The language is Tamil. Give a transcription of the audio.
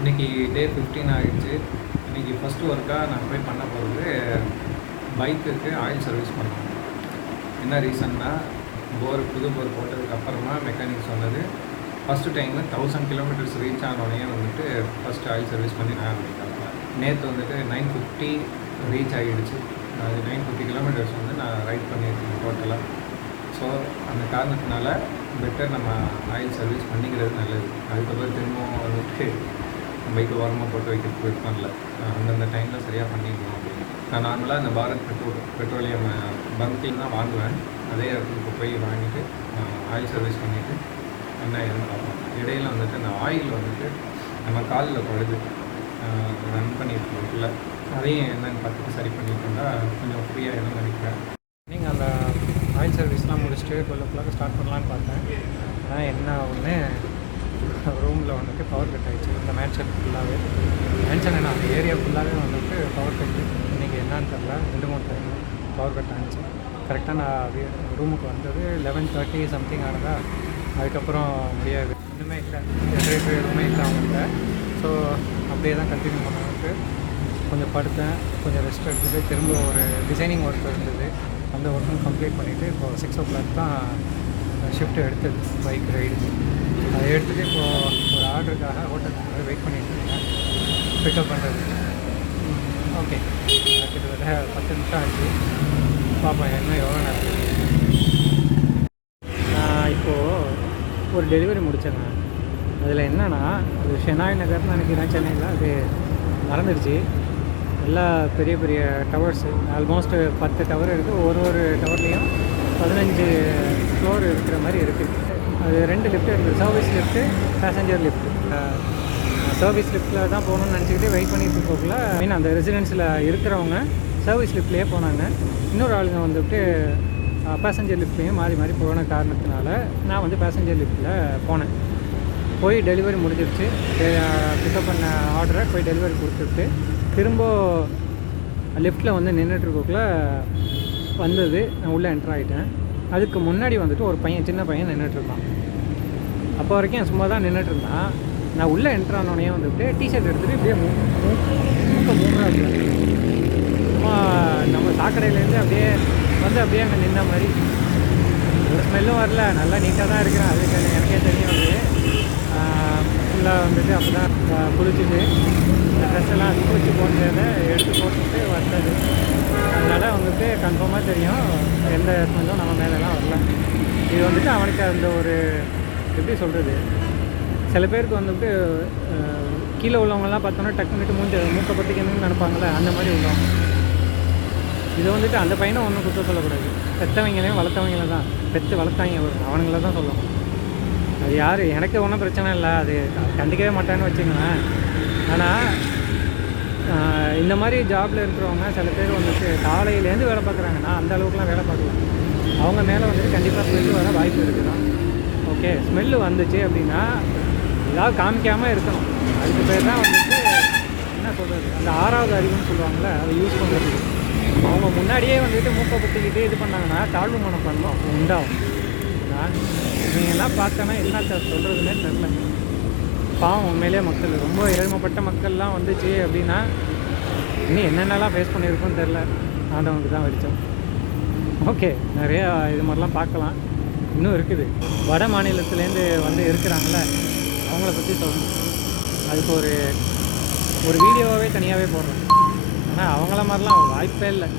இன்றைக்கி டே 15 ஆகிடுச்சு. இன்றைக்கி ஃபஸ்ட்டு ஒர்க்காக நான் போய் பண்ண போகிறது பைக்குக்கு ஆயில் சர்வீஸ் பண்ணணும். என்ன ரீசன்னா, புது போர் போட்டதுக்கப்புறமா மெக்கானிக் சொன்னது, ஃபஸ்ட்டு டைமு 1000 கிலோமீட்டர்ஸ் ரீச் ஆனோடனே வந்துட்டு ஃபஸ்ட்டு ஆயில் சர்வீஸ் பண்ணி நான் ஆரம்பித்தாங்க. நேற்று வந்துட்டு 950 ரீச் ஆகிடுச்சு. அது 950 கிலோமீட்டர்ஸ் வந்து நான் ரைட் பண்ணியிருக்கேன் டோட்டலாக. ஸோ அந்த காரணத்தினால பெட்டர் நம்ம ஆயில் சர்வீஸ் பண்ணிக்கிறது நல்லது. அதுக்கப்புறம் திரும்பவும் வந்துட்டு பைக்கு ஓரமாக போட்டு வைக்கிறதுக்கு வெயிட் பண்ணல. அந்தந்த டைமில் சரியாக பண்ணிக்கணும் அப்படின்னு. நான் நார்மலாக இந்த பாரத் பெட்ரோலியம் பங்க்கில் தான் வாங்குவேன். அதே இடத்துக்கு போய் வாங்கிட்டு ஆயில் சர்வீஸ் பண்ணிவிட்டு என்ன ஏதுன்னு பார்ப்போம். இடையில் வந்துட்டு அந்த ஆயில் வந்துட்டு நம்ம காலில் படுது, ரன் பண்ணிட்டுருக்குள்ள அதையும் என்னென்னு பார்த்துட்டு சரி பண்ணிட்டோம்னா கொஞ்சம் ஃப்ரீயாக எதுவும் நினைக்கிறேன். நீங்கள் அந்த ஆயில் சர்வீஸ்லாம் முடிச்சுட்டு 12 ஸ்டார்ட் பண்ணலான்னு பார்த்தேன். ஆனால் என்ன ஒன்று, ரூமில் வந்துட்டு பவர் கட் ஆகிடுச்சு. இந்த மேன்ஷன் ஃபுல்லாகவே, மேன்ஷன் என்ன அந்த ஏரியா ஃபுல்லாகவே வந்துட்டு பவர் கட்டு. இன்றைக்கி என்னான்னு தெரியல, 2-3 டைம் பவர் கட் ஆகிடுச்சு. கரெக்டாக நான் ரூமுக்கு வந்தது 11:30 சம்திங் ஆனதா. அதுக்கப்புறம் முடியாது, ஒன்றுமே இல்லை, ஜென்ரேட்டர் எதுவுமே இல்லை அவங்கள்ட்ட. ஸோ அப்படியே தான் கண்டினியூ பண்ணாங்க. கொஞ்சம் படுத்தேன், கொஞ்சம் ரெஸ்ட் எடுத்துகிட்டு திரும்ப ஒரு டிசைனிங் ஒர்க் இருந்தது, அந்த ஒர்க்கும் கம்ப்ளீட் பண்ணிவிட்டு இப்போது 6 o'clock தான் ஷிஃப்ட் எடுத்தது பைக் ரைடு. அதை எடுத்துகிட்டு இப்போது ஒரு ஆர்டருக்காக ஹோட்டலுக்கு வெயிட் பண்ணிட்டு இருக்கேன், பிக்கப் பண்ணுறது. ஓகே, கிட்டத்தட்ட 10 நிமிஷம் ஆச்சு. பார்ப்போம் இன்னும் எவ்வளோ நேரம். நான் இப்போது ஒரு டெலிவரி முடித்தேங்க. அதில் என்னென்னா, அது ஷெனாய் நகர்னு நினைக்கிறேன் சென்னையில், அது மறந்துடுச்சு. எல்லா பெரிய பெரிய டவர்ஸு, ஆல்மோஸ்ட் 10 டவர் இருக்குது. ஒரு டவர்லேயும் 15 ஃப்ளோர் இருக்கிற மாதிரி இருக்குது. அது 2 லிஃப்ட் இருக்குது, service lift, passenger lift. Service லிஃப்ட்டில் தான் போகணுன்னு நினச்சிக்கிட்டு வெயிட் பண்ணிட்டு போகல. மீன் அந்த ரெசிடென்ஸில் இருக்கிறவங்க சர்வீஸ் லிஃப்ட்லேயே போனாங்க. இன்னொரு ஆளுங்க வந்துட்டு பேசஞ்சர் லிஃப்ட்லேயும் மாறி மாறி போன காரணத்தினால நான் வந்து பேசஞ்சர் லிஃப்ட்டில் போனேன். போய் டெலிவரி முடிஞ்சிருச்சு. பிக்கப் பண்ண ஆர்டரை போய் டெலிவரி கொடுத்துட்டு திரும்ப லிஃப்ட்டில் வந்து நின்றுட்டுருக்கக்குள்ள வந்தது. நான் உள்ளே என்ட்ரு ஆகிட்டேன். அதுக்கு முன்னாடி வந்துட்டு ஒரு பையன், சின்ன பையன் நின்றுட்டுருக்கான். அப்போ வரைக்கும் சும்மா தான் நின்றுட்டுருந்தான். நான் உள்ளே என்ட்ரு ஆனோடனே வந்துட்டு டிஷர்ட் எடுத்துகிட்டு இப்படியே மூக்க மூன்றாக சும்மா நம்ம சாக்கடையிலேருந்து அப்படியே வந்து அப்படியே அங்கே நின்ன மாதிரி. ஒரு ஸ்மெல்லும் வரல, நல்லா நீட்டாக தான் இருக்கிறேன். அதுக்கு எனக்கே தெரியும். அது ஃபுல்லாக வந்துட்டு அப்போ தான் குளிச்சுட்டு இந்த ட்ரெஸ்ஸெல்லாம் குளிச்சு போட்டதை எடுத்து போட்டுட்டு வந்தது. அதனால் வந்துட்டு கன்ஃபார்மாக தெரியும் எந்த ஸ்மெல்லும் நம்ம மேலெலாம் வரல. இது வந்துட்டு அவனுக்கு அந்த ஒரு எப்படி சொல்கிறது, சில பேருக்கு வந்துட்டு கீழே உள்ளவங்கலாம் பார்த்தோன்னா டக்குன்னுட்டு மூக்கை பற்றிக்கணும்னு நினைப்பாங்களே, அந்த மாதிரி உள்ளவங்க. இது வந்துட்டு அந்த பையனை ஒன்றும் குற்றம் சொல்லக்கூடாது. பெற்றவங்களையும் வளர்த்தவங்கள தான், பெற்று வளர்த்தாங்க அவனுங்கள தான் சொல்லணும். அது யார், எனக்கு ஒன்றும் பிரச்சனை இல்லை, அது கண்டிக்கவே மாட்டேன்னு வச்சுங்களேன். ஆனால் இந்த மாதிரி ஜாபில் இருக்கிறவங்க சில பேர் வந்துட்டு காலையிலேருந்து வேலை பார்க்குறாங்கன்னா அந்த அளவுக்குலாம் வேலை பார்க்கலாம். அவங்க மேலே வந்துட்டு கண்டிப்பாக ஸ்மெல்லு வர வாய்ப்பு இருக்குது தான். ஓகே, ஸ்மெல்லு வந்துச்சு அப்படின்னா ஏதாவது காமிக்காமல் இருக்கணும். அதுக்கு பேர் தான் வந்துட்டு என்ன சொல்கிறது, அந்த 6வது அறிவுன்னு சொல்லுவாங்கள்ல, அதை யூஸ் பண்ணுறது. அவங்க முன்னாடியே வந்துட்டு மூக்கை பற்றிக்கிட்டு இது பண்ணாங்கன்னா தாழ்வு மனப்பான்மை உண்டாகும். இவங்கெல்லாம் பார்த்தோன்னா என்ன சொல்கிறதுனே தெரில. பாவம், உண்மையிலே மக்கள் ரொம்ப ஏழ்மைப்பட்ட மக்கள்லாம் வந்துச்சு அப்படின்னா இன்னும் என்னென்னலாம் ஃபேஸ் பண்ணியிருக்கோன்னு தெரில. ஆண்டவனுக்கு தான் வெளிச்சம். ஓகே, நிறையா இது மாதிரிலாம் பார்க்கலாம், இன்னும் இருக்குது. வட மாநிலத்துலேருந்து வந்து இருக்கிறாங்களே, அவங்கள பற்றி சொல்லணும். அதுக்கு ஒரு வீடியோவாகவே தனியாகவே போடுறேன். ஆனால் அவங்கள மாதிரிலாம் வாய்ப்பே இல்லை.